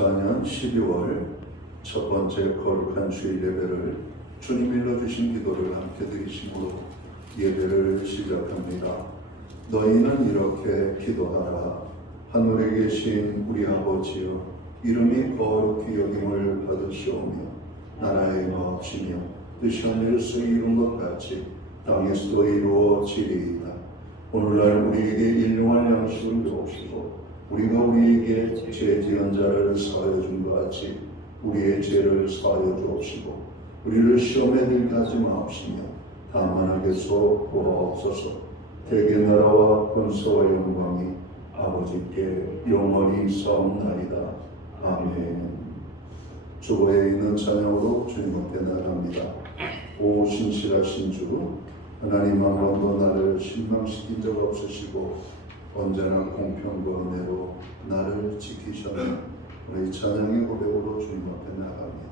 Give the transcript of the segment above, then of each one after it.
2024년 12월 첫 번째 거룩한 주일 예배를 주님 일러주신 기도를 함께 드리심으로 예배를 시작합니다. 너희는 이렇게 기도하라. 하늘에 계신 우리 아버지여, 이름이 거룩히 여김을 받으시오며 나라의 마옵시며 뜻이 하늘에서 이룬 것 같이 땅에서도 이루어지리이다. 오늘날 우리에게 일용할 양식을 주옵시고 우리가 우리에게 죄 지은 자를 사하여 준 것 같이 우리의 죄를 사하여 주옵시고 우리를 시험에 들게 하지 마옵시며 다만 악에서 구하옵소서. 대개 나라와 권세와 영광이 아버지께 영원히 있사옵나이다. 아멘. 주보에 있는 찬양으로 주님 앞에 나갑니다. 오 신실하신 주, 하나님 한 번도 나를 실망시킨 적 없으시고 언제나 공평과 은혜로 나를 지키셨네. 우리 찬양의 고백으로 주님 앞에 나갑니다.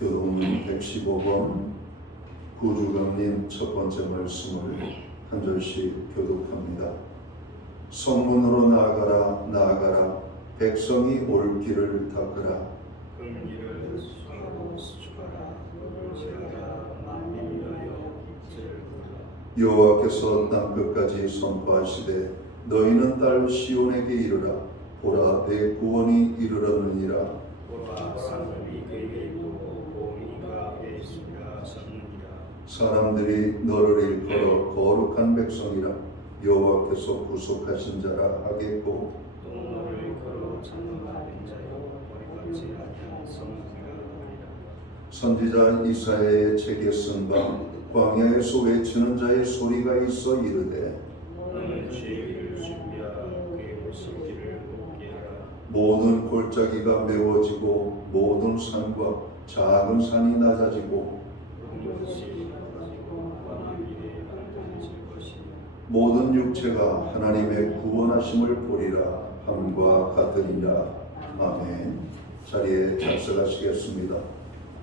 교독문 115번 구주강림 첫 번째 말씀을 한 절씩 교독합니다. 성문으로 나아가라 나아가라, 백성이 올 길을 닦으라. 금기를 수하고 수축하라. 너를 지어라. 만민을 위하여 빛을 보라. 여호와께서 땅끝까지 선포하시되 너희는 딸 시온에게 이르라. 보라, 내 구원이 이르렀느니라. 보라, 하늘이 그에게 이르고 공의가 그의 수가 섰느니라. 사람들이 너를 일컬어 거룩한 백성이라. 여호와께서 구속하신 자라 하겠고, 또 너를 일컬어 찬송받은 자요 버림받지 아니한 성지가 되리라. 선지자 이사야의 책에 쓴 바 광야에서 외치는 자의 소리가 있어 이르되, 너는 주의 길을 준비하라. 그의 오실길을 곱게 하라. 모든 골짜기가 메워지고 모든 산과 작은 산이 낮아지고 큰 곳이 낮아지고 뻔한 길에 반드해질 것이며 모든 육체가 하나님의 구원하심을 보리라 함과 같으리라. 아멘. 자리에 잡석하시겠습니다.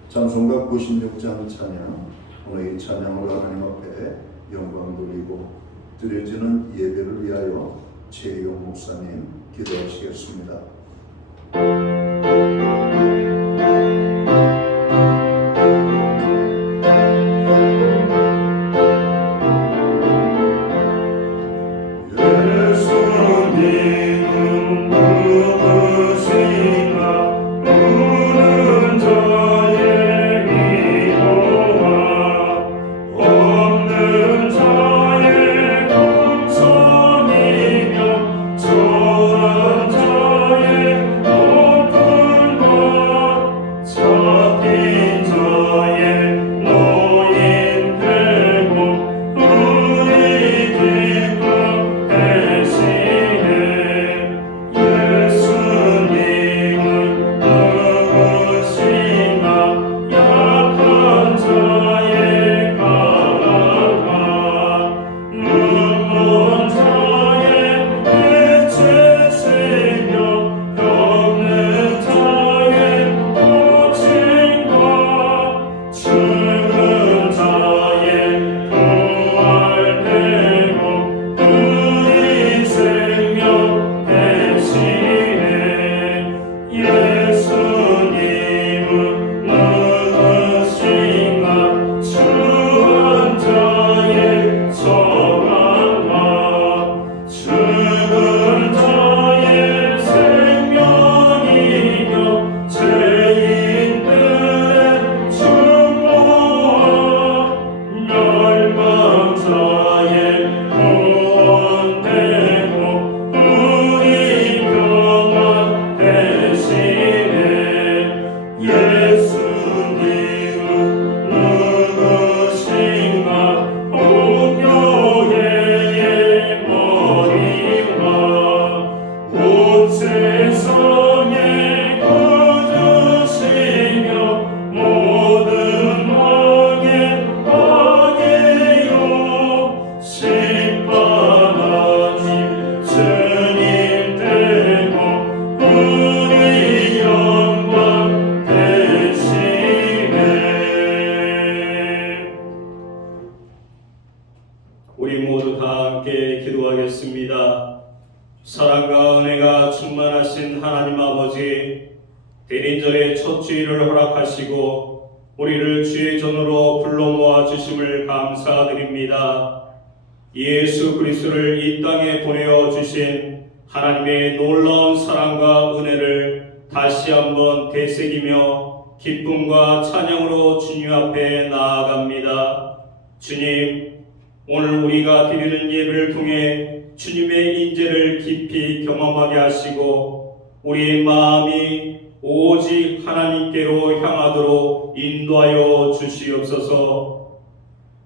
찬송가 96장 찬양. 오늘 이 찬양으로 하나님 앞에 영광 돌리고 드려지는 예배를 위하여 최용 목사님 기도하시겠습니다. 우리 모두 다 함께 기도하겠습니다. 사랑과 은혜가 충만하신 하나님 아버지, 대린절의 첫 주일을 허락하시고 우리를 주의 전으로 불러 모아 주심을 감사드립니다. 예수 그리스도를 이 땅에 보내어 주신 하나님의 놀라운 사랑과 은혜를 다시 한번 되새기며 기쁨과 찬양으로 주님 앞에 나아갑니다. 주님, 오늘 우리가 드리는 예배를 통해 주님의 인재를 깊이 경험하게 하시고 우리의 마음이 오직 하나님께로 향하도록 인도하여 주시옵소서.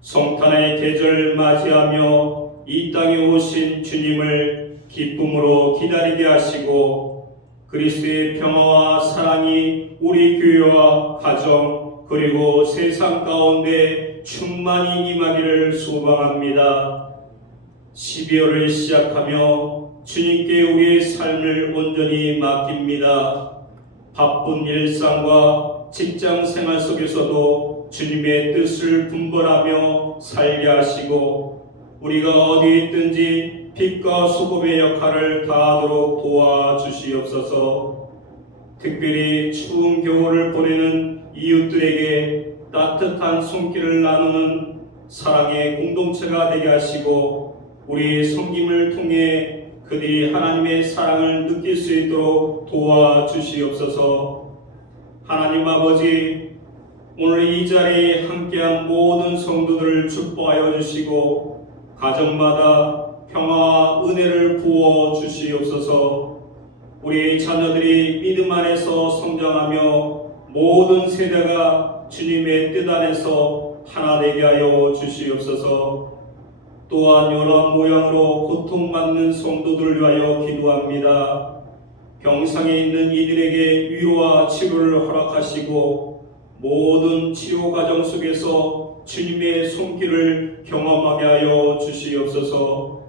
성탄의 계절을 맞이하며 이 땅에 오신 주님을 기쁨으로 기다리게 하시고 그리스도의 평화와 사랑이 우리 교회와 가정 그리고 세상 가운데 충만히 임하기를 소망합니다. 12월을 시작하며 주님께 우리의 삶을 온전히 맡깁니다. 바쁜 일상과 직장 생활 속에서도 주님의 뜻을 분별하며 살게 하시고 우리가 어디 있든지 빛과 소금의 역할을 다하도록 도와주시옵소서. 특별히 추운 겨울을 보내는 이웃들에게 따뜻한 손길을 나누는 사랑의 공동체가 되게 하시고 우리의 섬김을 통해 그들이 하나님의 사랑을 느낄 수 있도록 도와주시옵소서. 하나님 아버지, 오늘 이 자리에 함께한 모든 성도들을 축복하여 주시고 가정마다 평화와 은혜를 부어 주시옵소서. 우리 자녀들이 믿음 안에서 성장하며 모든 세대가 주님의 뜻 안에서 하나 되게 하여 주시옵소서. 또한 여러 모양으로 고통받는 성도들을 위하여 기도합니다. 병상에 있는 이들에게 위로와 치료를 허락하시고 모든 치료 과정 속에서 주님의 손길을 경험하게 하여 주시옵소서.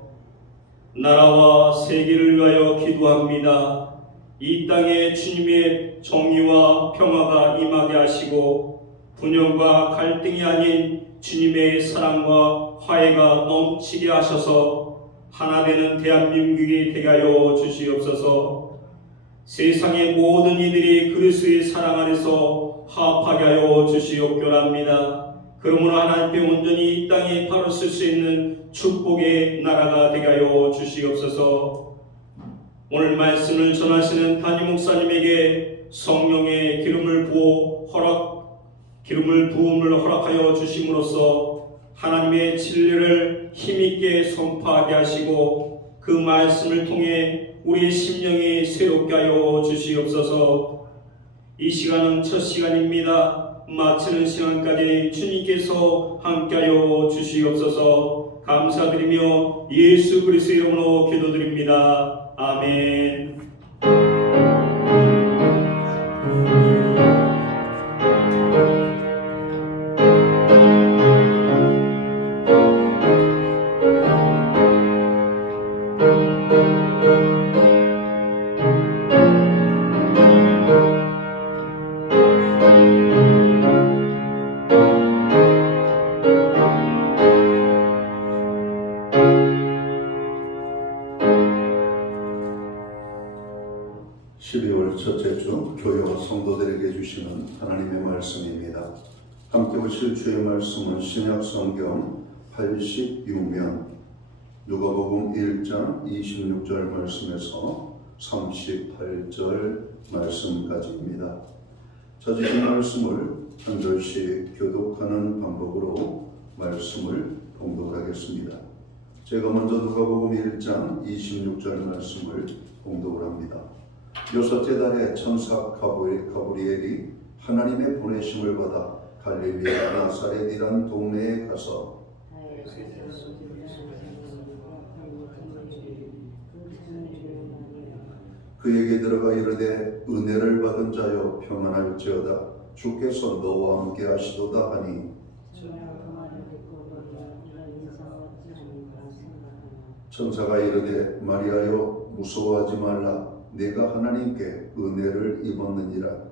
나라와 세계를 위하여 기도합니다. 이 땅에 주님의 정의와 평화가 임하게 하시고 분열과 갈등이 아닌 주님의 사랑과 화해가 넘치게 하셔서 하나 되는 대한민국이 되게 하여 주시옵소서. 세상의 모든 이들이 그리스도의 사랑 안에서 화합하게 하여 주시옵소랍니다. 그러므로 하나님께 온전히 이 땅에 바로 쓸 수 있는 축복의 나라가 되게 하여 주시옵소서. 오늘 말씀을 전하시는 담임 목사님에게 성령의 기름을 부음을 허락하여 주심으로써 하나님의 진리를 힘있게 선포하게 하시고 그 말씀을 통해 우리의 심령이 새롭게 하여 주시옵소서. 이 시간은 첫 시간입니다. 마치는 시간까지 주님께서 함께하여 주시옵소서. 감사드리며 예수 그리스도 이름으로 기도드립니다. 아멘. 12월 첫째 주 교회와 성도들에게 주시는 하나님의 말씀입니다. 함께 보실 주의 말씀은 신약 성경 86면 누가복음 1장 26절 말씀에서 38절 말씀까지입니다. 자주 이 말씀을 한 절씩 교독하는 방법으로 말씀을 봉독하겠습니다. 제가 먼저 누가복음 1장 26절 말씀을 봉독을 합니다. 여섯째 달에 천사 가브리엘이 하나님의 보내심을 받아 갈릴리아 나사렛이란 동네에 가서 그에게 들어가 이르되 은혜를 받은 자여 평안할지어다 주께서 너와 함께 하시도다 하니 천사가 이르되 마리아여 무서워하지 말라 내가 하나님께 은혜를 입었느니라.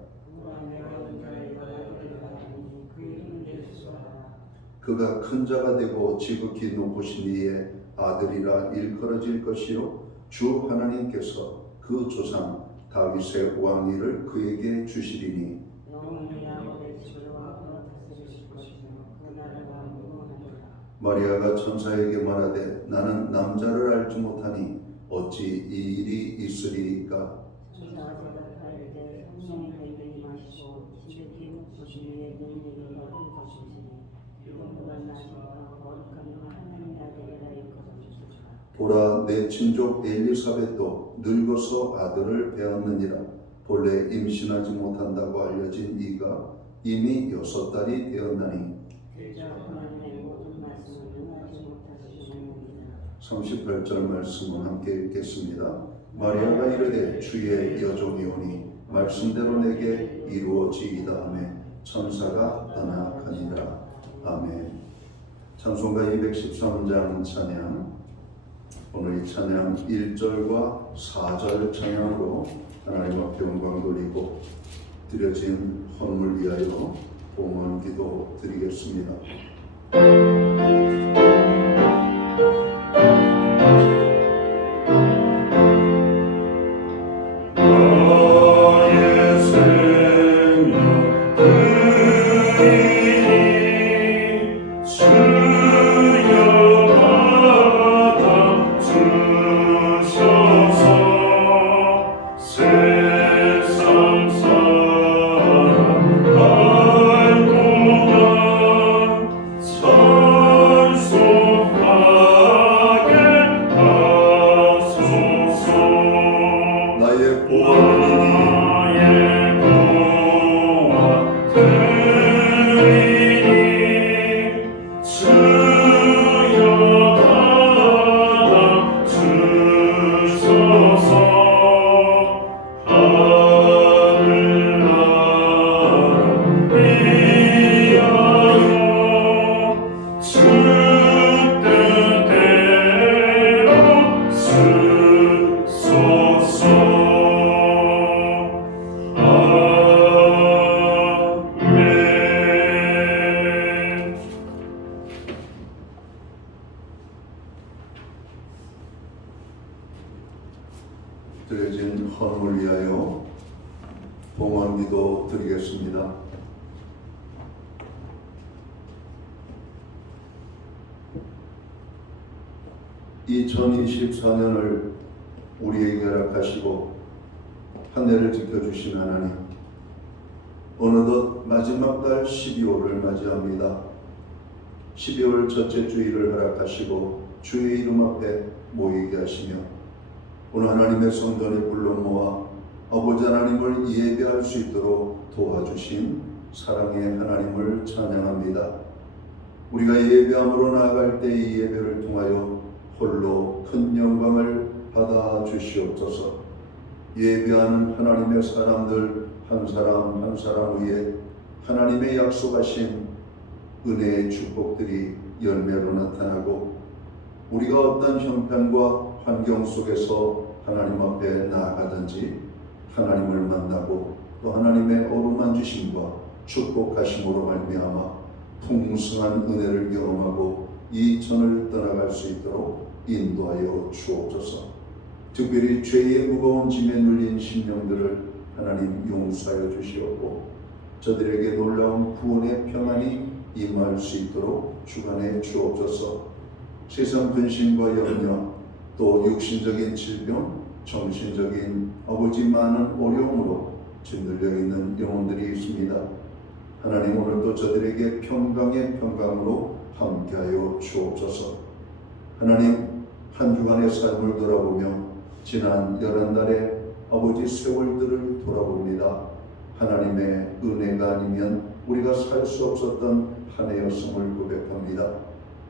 그가 큰 자가 되고 지극히 높으신 이의 아들이라 일컬어질 것이요 주 하나님께서 그 조상 다윗의 왕위를 그에게 주시리니 마리아가 천사에게 말하되 나는 남자를 알지 못하니 어찌 이 일이 있으리이까. 보라 내 친족 엘리사벳도 늙어서 아들을 배었느니라. 본래 임신하지 못한다고 알려진 이가 이미 6달이 되었나니 38절 말씀을 함께 읽겠습니다. 마리아가 이르되 주의 여종이오니 말씀대로 내게 이루어지이다 하매 천사가 떠나가니라. 아멘. 찬송가 213장 찬양. 오늘 이 찬양 1절과 4절 찬양으로 하나님 앞에 영광 돌리고 드려진 헌물 위하여 봉헌 기도 드리겠습니다. 세상 사람 알고만 드려진 헌금을 위하여 봉헌기도 드리겠습니다. (2024년을) 우리에게 허락하시고 한 해를 지켜주신 하나님, 어느덧 마지막 달 12월을 맞이합니다. 12월 첫째 주일을 허락하시고 주의 이름 앞에 모이게 하시며 오늘 하나님의 성전에 불러 모아 아버지 하나님을 예배할 수 있도록 도와주신 사랑의 하나님을 찬양합니다. 우리가 예배함으로 나아갈 때 이 예배를 통하여 홀로 큰 영광을 받아 주시옵소서. 예배하는 하나님의 사람들 한 사람 한 사람 위에 하나님의 약속하신 은혜의 축복들이 열매로 나타나고 우리가 어떤 형편과 환경 속에서 하나님 앞에 나아가든지 하나님을 만나고 또 하나님의 어루만지심과 축복하심으로 말미암아 풍성한 은혜를 경험하고 이 천을 떠나갈 수 있도록 인도하여 주옵소서. 특별히 죄의 무거운 짐에 눌린 심령들을 하나님 용서하여 주시옵고 저들에게 놀라운 구원의 평안이 임할 수 있도록 주관해 주옵소서. 세상 근심과 염려 또 육신적인 질병, 정신적인 아버지 많은 어려움으로 짓눌려 있는 영혼들이 있습니다. 하나님 오늘도 저들에게 평강의 평강으로 함께하여 주옵소서. 하나님 한 주간의 삶을 돌아보며 지난 11달의 아버지 세월들을 돌아봅니다. 하나님의 은혜가 아니면 우리가 살 수 없었던 한 해였음을 고백합니다.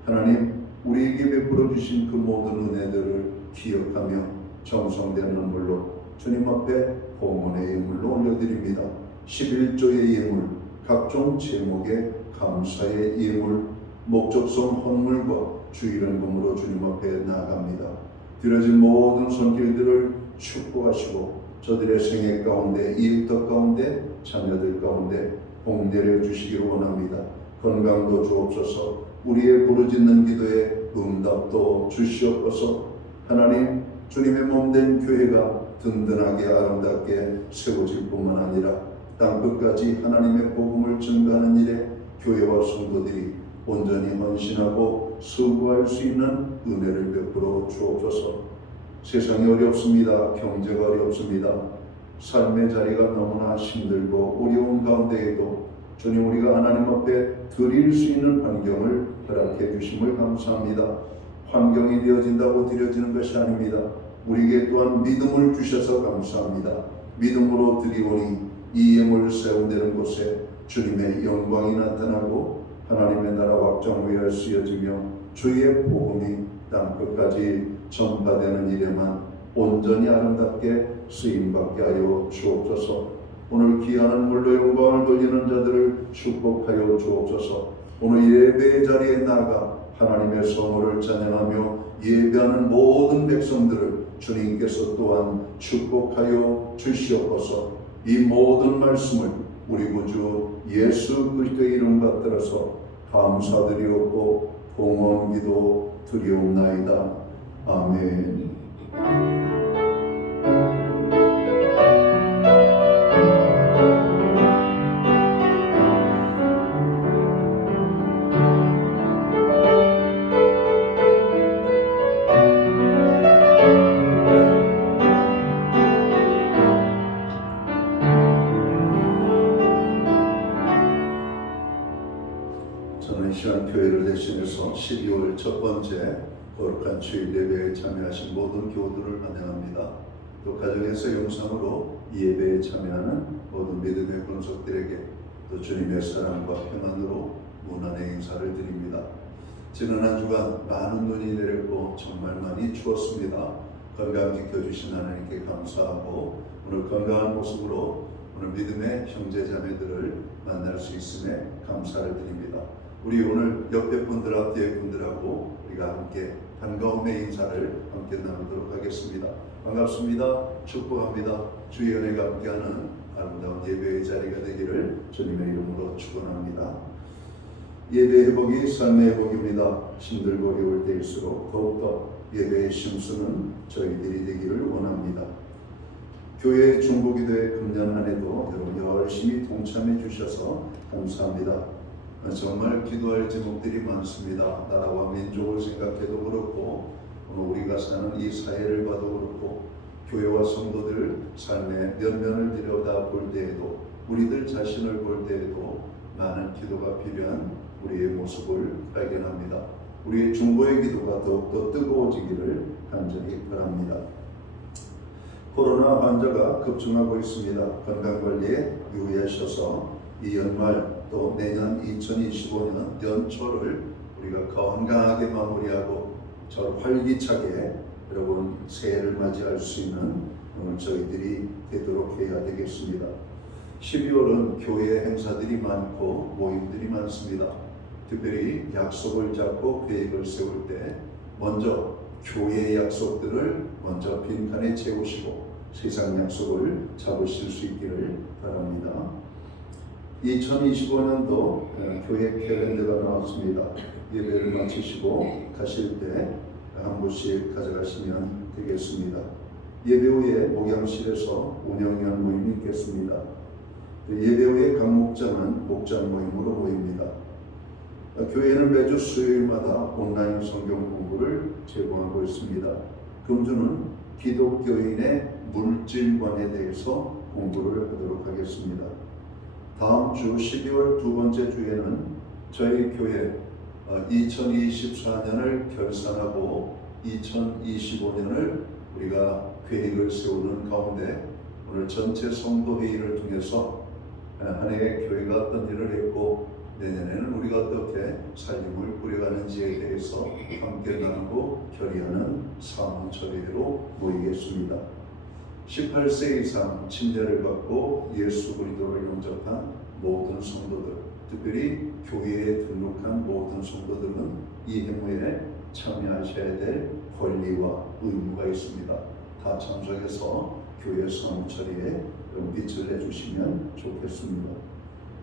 하나님 우리에게 베풀어 주신 그 모든 은혜들을 기억하며 정성된 눈물로 주님 앞에 봉헌의 예물로 올려드립니다. 11조의 예물, 각종 제목의 감사의 예물, 목적성 헌물과 주일헌금으로 주님 앞에 나아갑니다. 드려진 모든 손길들을 축복하시고 저들의 생애 가운데, 일터 가운데, 자녀들 가운데 복 내려주시기를 원합니다. 건강도 주옵소서. 우리의 부르짖는 기도에 응답도 주시옵소서. 하나님 주님의 몸된 교회가 든든하게 아름답게 세워질 뿐만 아니라 땅끝까지 하나님의 복음을 증거하는 일에 교회와 성도들이 온전히 헌신하고 수고할 수 있는 은혜를 베풀어 주옵소서. 세상이 어렵습니다. 경제가 어렵습니다. 삶의 자리가 너무나 힘들고 어려운 가운데에도 주님 우리가 하나님 앞에 드릴 수 있는 환경을 허락해 주심을 감사합니다. 환경이 되어진다고 드려지는 것이 아닙니다. 우리에게 또한 믿음을 주셔서 감사합니다. 믿음으로 드리오니 이 예물을 세운다는 곳에 주님의 영광이 나타나고 하나님의 나라 확장 위에 쓰여지며 주의 복음이 땅끝까지 전파되는 일에만 온전히 아름답게 쓰임받게 하여 주옵소서. 오늘 귀한 물로 영광을 돌리는 자들을 축복하여 주옵소서. 오늘 예배의 자리에 나가 하나님의 성호를 찬양하며 예배하는 모든 백성들을 주님께서 또한 축복하여 주시옵소서. 이 모든 말씀을 우리 구주 예수 그리스도의 이름 받들어서 감사드리옵고 봉헌기도 드리옵나이다. 아멘. 저는 시간 교회를 대신해서 12월 첫 번째 거룩한 주일 예배에 참여하신 모든 교우들을 환영합니다. 또 가정에서 영상으로 이 예배에 참여하는 모든 믿음의 권속들에게 또 주님의 사랑과 평안으로 문안의 인사를 드립니다. 지난 한 주간 많은 눈이 내렸고 정말 많이 추웠습니다. 건강 지켜주신 하나님께 감사하고 오늘 건강한 모습으로 오늘 믿음의 형제 자매들을 만날 수 있음에 감사를 드립니다. 우리 오늘 옆에 분들, 앞뒤에 분들하고 우리가 함께 반가움의 인사를 함께 나누도록 하겠습니다. 반갑습니다. 축복합니다. 주의 은혜가 함께하는 아름다운 예배의 자리가 되기를 주님의 이름으로 축원합니다. 예배 회복이 삶의 회복입니다. 힘들고 어려울 때일수록 더욱더 예배의 심수는 저희들이 되기를 원합니다. 교회 중보기도회 금년 한 해도 여러분 열심히 동참해 주셔서 감사합니다. 정말 기도할 제목들이 많습니다. 나라와 민족을 생각해도 그렇고 오늘 우리가 사는 이 사회를 봐도 그렇고 교회와 성도들 삶의 면면을 들여다볼 때에도 우리들 자신을 볼 때에도 많은 기도가 필요한 우리의 모습을 발견합니다. 우리의 중보의 기도가 더욱더 뜨거워지기를 간절히 바랍니다. 코로나 환자가 급증하고 있습니다. 건강관리에 유의하셔서 이 연말 또 내년 2025년 연초를 우리가 건강하게 마무리하고 저 활기차게 여러분 새해를 맞이할 수 있는 저희들이 되도록 해야 되겠습니다. 12월은 교회 행사들이 많고 모임들이 많습니다. 특별히 약속을 잡고 계획을 세울 때 먼저 교회의 약속들을 먼저 빈칸에 채우시고 세상 약속을 잡으실 수 있기를 바랍니다. 2025년도 교회 캘린더가 나왔습니다. 예배를 마치시고 가실 때 한 곳씩 가져가시면 되겠습니다. 예배 후에 목양실에서 운영위원 모임이 있겠습니다. 예배 후에 각 목장은 목장 모임으로 모입니다. 교회는 매주 수요일마다 온라인 성경 공부를 제공하고 있습니다. 금주는 기독교인의 물질관에 대해서 공부를 하도록 하겠습니다. 다음 주 12월 두 번째 주에는 저희 교회 2024년을 결산하고 2025년을 우리가 계획을 세우는 가운데 오늘 전체 성도회의를 통해서 한 해에 교회가 어떤 일을 했고 내년에는 우리가 어떻게 삶을 꾸려가는지에 대해서 함께 나누고 결의하는 사무처리로 모이겠습니다. 18세 이상 침례를 받고 예수 그리스도를 영접한 모든 성도들, 특별히 교회에 등록한 모든 성도들은 이 행위에 참여하셔야 될 권리와 의무가 있습니다. 다 참석해서 교회 사무처리에 빛을 내주시면 좋겠습니다.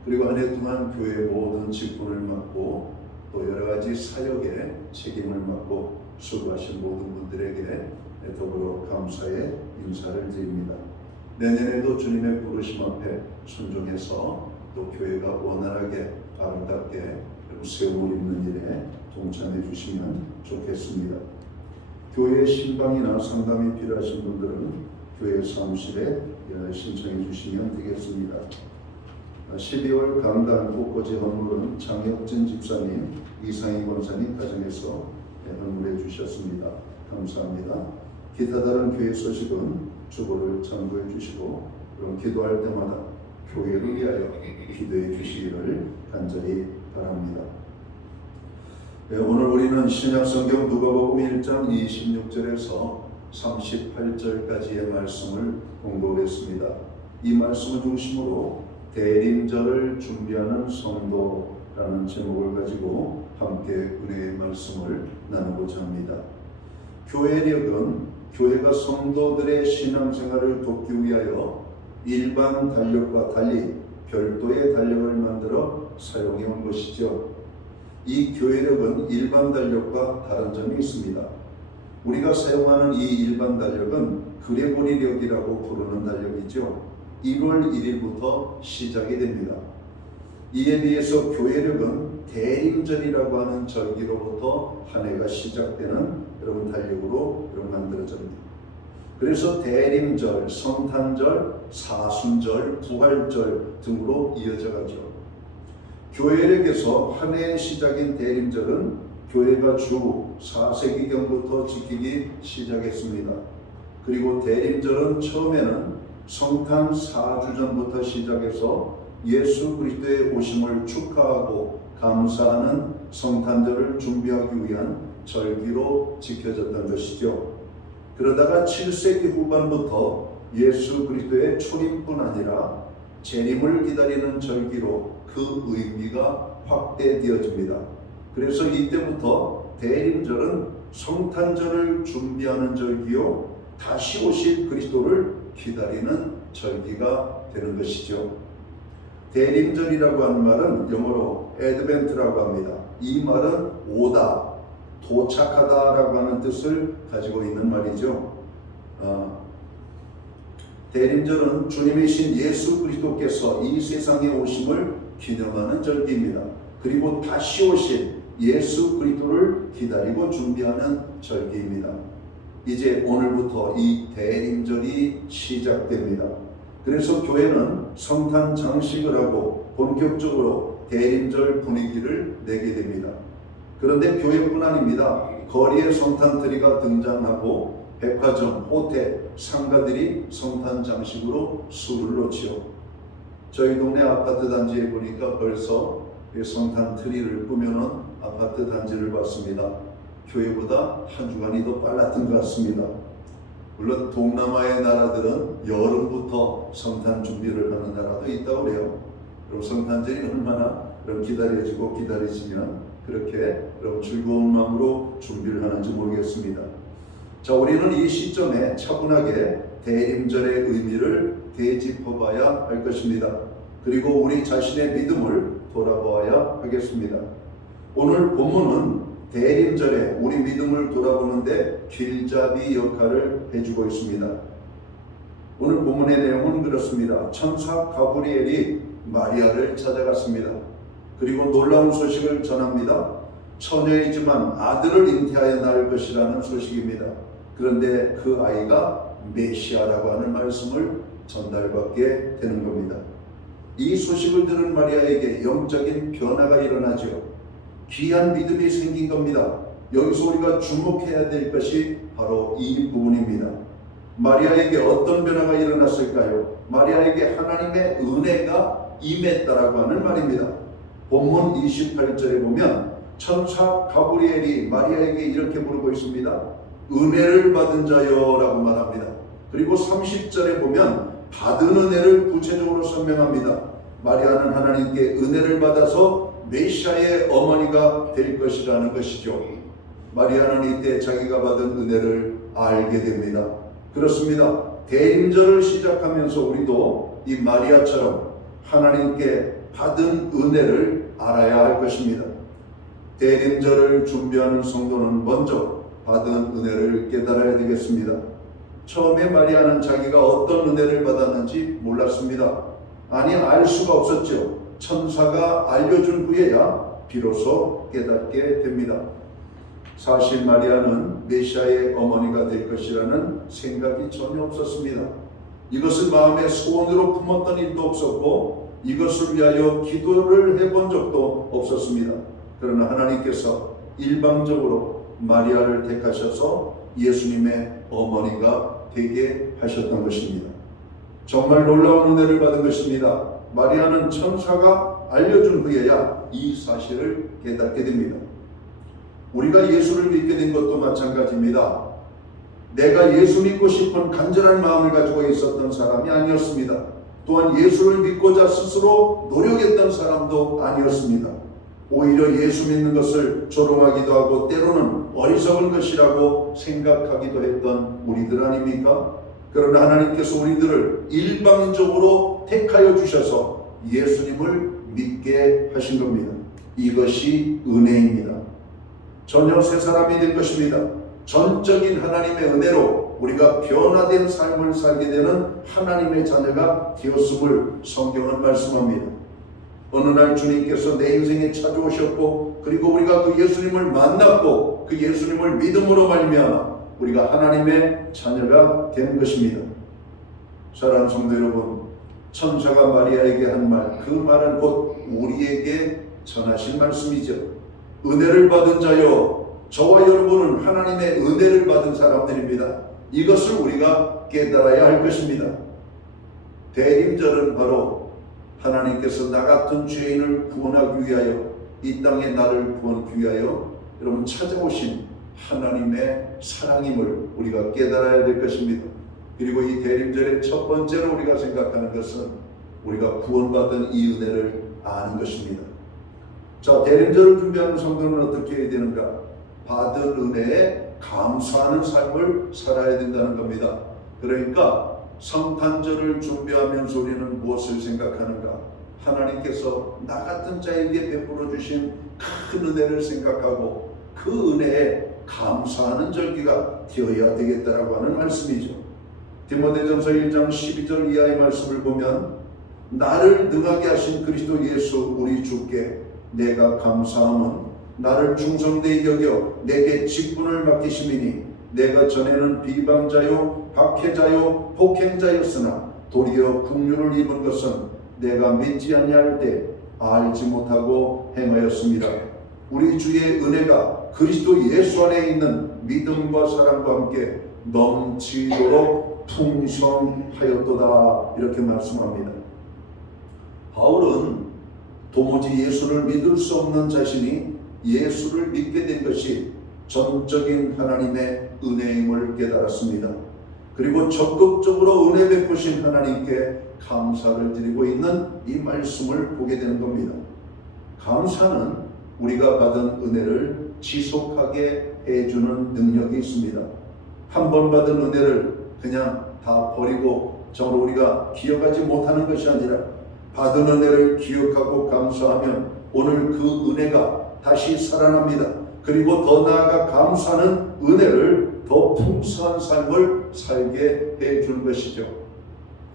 그리고 한 해 동안 교회 모든 직분을 맡고 또 여러 가지 사역에 책임을 맡고 수고하신 모든 분들에게 더불어 감사의 인사를 드립니다. 내년에도 주님의 부르심 앞에 순종해서 또 교회가 원활하게 아름답게 세움을 입는 일에 동참해 주시면 좋겠습니다. 교회 신방이나 상담이 필요하신 분들은 교회 사무실에 신청해 주시면 되겠습니다. 12월 강단 꽃꽂이 헌물은 장혁진 집사님, 이상희 권사님 가정에서 헌물해 주셨습니다. 감사합니다. 기타 다른 교회 소식은 주보를 참고해 주시고 그럼 기도할 때마다 교회를 위하여 기도해 주시기를 간절히 바랍니다. 오늘 우리는 신약성경 누가복음 1장 26절에서 38절까지의 말씀을 공부하겠습니다. 이 말씀을 중심으로 대림절을 준비하는 성도라는 제목을 가지고 함께 은혜의 말씀을 나누고자 합니다. 교회력은 교회가 성도들의 신앙생활을 돕기 위하여 일반 달력과 달리 별도의 달력을 만들어 사용해 온 것이죠. 이 교회력은 일반 달력과 다른 점이 있습니다. 우리가 사용하는 이 일반 달력은 그레고리력이라고 부르는 달력이죠. 1월 1일부터 시작이 됩니다. 이에 비해서 교회력은 대림절이라고 하는 절기로부터 한 해가 시작되는 여러분 달력으로 만들어집니다. 그래서 대림절, 성탄절, 사순절, 부활절 등으로 이어져 가죠. 교회력에서 한 해의 시작인 대림절은 교회가 주 4세기경부터 지키기 시작했습니다. 그리고 대림절은 처음에는 성탄 4주 전부터 시작해서 예수 그리스도의 오심을 축하하고 감사하는 성탄절을 준비하기 위한 절기로 지켜졌던 것이죠. 그러다가 7세기 후반부터 예수 그리스도의 초림뿐 아니라 재림을 기다리는 절기로 그 의미가 확대되어집니다. 그래서 이때부터 대림절은 성탄절을 준비하는 절기요, 다시 오실 그리스도를 기다리는 절기가 되는 것이죠. 대림절이라고 하는 말은 영어로 advent라고 합니다. 이 말은 오다, 도착하다라고 하는 뜻을 가지고 있는 말이죠. 대림절은 주님이신 예수 그리스도께서 이 세상에 오심을 기념하는 절기입니다. 그리고 다시 오신 예수 그리스도를 기다리고 준비하는 절기입니다. 이제 오늘부터 이 대림절이 시작됩니다. 그래서 교회는 성탄 장식을 하고 본격적으로 대림절 분위기를 내게 됩니다. 그런데 교회뿐 아닙니다. 거리에 성탄트리가 등장하고 백화점, 호텔, 상가들이 성탄 장식으로 수를 놓지요. 저희 동네 아파트 단지에 보니까 벌써 성탄 트리를 꾸며놓은 아파트 단지를 봤습니다. 교회보다 한 주간이 더 빨랐던 것 같습니다. 물론 동남아의 나라들은 여름부터 성탄 준비를 하는 나라도 있다고 그래요. 그럼 성탄절이 얼마나 기다려지고 기다려지면 그렇게 즐거운 마음으로 준비를 하는지 모르겠습니다. 자, 우리는 이 시점에 차분하게 대림절의 의미를 되짚어봐야 할 것입니다. 그리고 우리 자신의 믿음을 돌아보아야 하겠습니다. 오늘 본문은 대림절에 우리 믿음을 돌아보는데 길잡이 역할을 해주고 있습니다. 오늘 본문의 내용은 그렇습니다. 천사 가브리엘이 마리아를 찾아갔습니다. 그리고 놀라운 소식을 전합니다. 처녀이지만 아들을 잉태하여 낳을 것이라는 소식입니다. 그런데 그 아이가 메시아라고 하는 말씀을 전달받게 되는 겁니다. 이 소식을 들은 마리아에게 영적인 변화가 일어나죠. 귀한 믿음이 생긴 겁니다. 여기서 우리가 주목해야 될 것이 바로 이 부분입니다. 마리아에게 어떤 변화가 일어났을까요? 마리아에게 하나님의 은혜가 임했다라고 하는 말입니다. 본문 28절에 보면 천사 가브리엘이 마리아에게 이렇게 부르고 있습니다. 은혜를 받은 자여 라고 말합니다. 그리고 30절에 보면 받은 은혜를 구체적으로 설명합니다. 마리아는 하나님께 은혜를 받아서 메시아의 어머니가 될 것이라는 것이죠. 마리아는 이때 자기가 받은 은혜를 알게 됩니다. 그렇습니다. 대림절을 시작하면서 우리도 이 마리아처럼 하나님께 받은 은혜를 알아야 할 것입니다. 대림절을 준비하는 성도는 먼저 받은 은혜를 깨달아야 되겠습니다. 처음에 마리아는 자기가 어떤 은혜를 받았는지 몰랐습니다. 아니, 알 수가 없었죠. 천사가 알려준 후에야 비로소 깨닫게 됩니다. 사실 마리아는 메시아의 어머니가 될 것이라는 생각이 전혀 없었습니다. 이것을 마음의 소원으로 품었던 일도 없었고 이것을 위하여 기도를 해본 적도 없었습니다. 그러나 하나님께서 일방적으로 마리아를 택하셔서 예수님의 어머니가 되게 하셨던 것입니다. 정말 놀라운 은혜를 받은 것입니다. 마리아는 천사가 알려준 후에야 이 사실을 깨닫게 됩니다. 우리가 예수를 믿게 된 것도 마찬가지입니다. 내가 예수 믿고 싶은 간절한 마음을 가지고 있었던 사람이 아니었습니다. 또한 예수를 믿고자 스스로 노력했던 사람도 아니었습니다. 오히려 예수 믿는 것을 조롱하기도 하고 때로는 어리석은 것이라고 생각하기도 했던 우리들 아닙니까? 그러나 하나님께서 우리들을 일방적으로 택하여 주셔서 예수님을 믿게 하신 겁니다. 이것이 은혜입니다. 전혀 새 사람이 된 것입니다. 전적인 하나님의 은혜로 우리가 변화된 삶을 살게 되는 하나님의 자녀가 되었음을 성경은 말씀합니다. 어느 날 주님께서 내 인생에 찾아오셨고 그리고 우리가 그 예수님을 만났고 그 예수님을 믿음으로 말미암아 우리가 하나님의 자녀가 된 것입니다. 사랑하는 성도 여러분, 천사가 마리아에게 한 말, 그 말은 곧 우리에게 전하신 말씀이죠. 은혜를 받은 자여, 저와 여러분은 하나님의 은혜를 받은 사람들입니다. 이것을 우리가 깨달아야 할 것입니다. 대림절은 바로 하나님께서 나 같은 죄인을 구원하기 위하여 이 땅에 나를 구원하기 위하여 여러분 찾아오신 하나님의 사랑임을 우리가 깨달아야 될 것입니다. 그리고 이 대림절의 첫 번째로 우리가 생각하는 것은 우리가 구원받은 이 은혜를 아는 것입니다. 자, 대림절을 준비하는 성도는 어떻게 해야 되는가? 받은 은혜에 감사하는 삶을 살아야 된다는 겁니다. 그러니까 성탄절을 준비하면서 우리는 무엇을 생각하는가? 하나님께서 나 같은 자에게 베풀어 주신 큰 은혜를 생각하고 그 은혜에 감사하는 절기가 되어야 되겠다라고 하는 말씀이죠. 디모데전서 1장 12절 이하의 말씀을 보면 나를 능하게 하신 그리스도 예수 우리 주께 내가 감사함은 나를 충성되이 여겨 내게 직분을 맡기심이니 내가 전에는 비방자요 박해자요 폭행자였으나 도리어 긍휼을 입은 것은 내가 믿지 아니할 때 알지 못하고 행하였습니다. 우리 주의 은혜가 그리스도 예수 안에 있는 믿음과 사랑과 함께 넘치도록 풍성하였도다 이렇게 말씀합니다. 바울은 도무지 예수를 믿을 수 없는 자신이 예수를 믿게 된 것이 전적인 하나님의 은혜임을 깨달았습니다. 그리고 적극적으로 은혜 베푸신 하나님께 감사를 드리고 있는 이 말씀을 보게 되는 겁니다. 감사는 우리가 받은 은혜를 지속하게 해주는 능력이 있습니다. 한 번 받은 은혜를 그냥 다 버리고 정말 우리가 기억하지 못하는 것이 아니라 받은 은혜를 기억하고 감사하면 오늘 그 은혜가 다시 살아납니다. 그리고 더 나아가 감사는 은혜를 더 풍성한 삶을 살게 해주는 것이죠.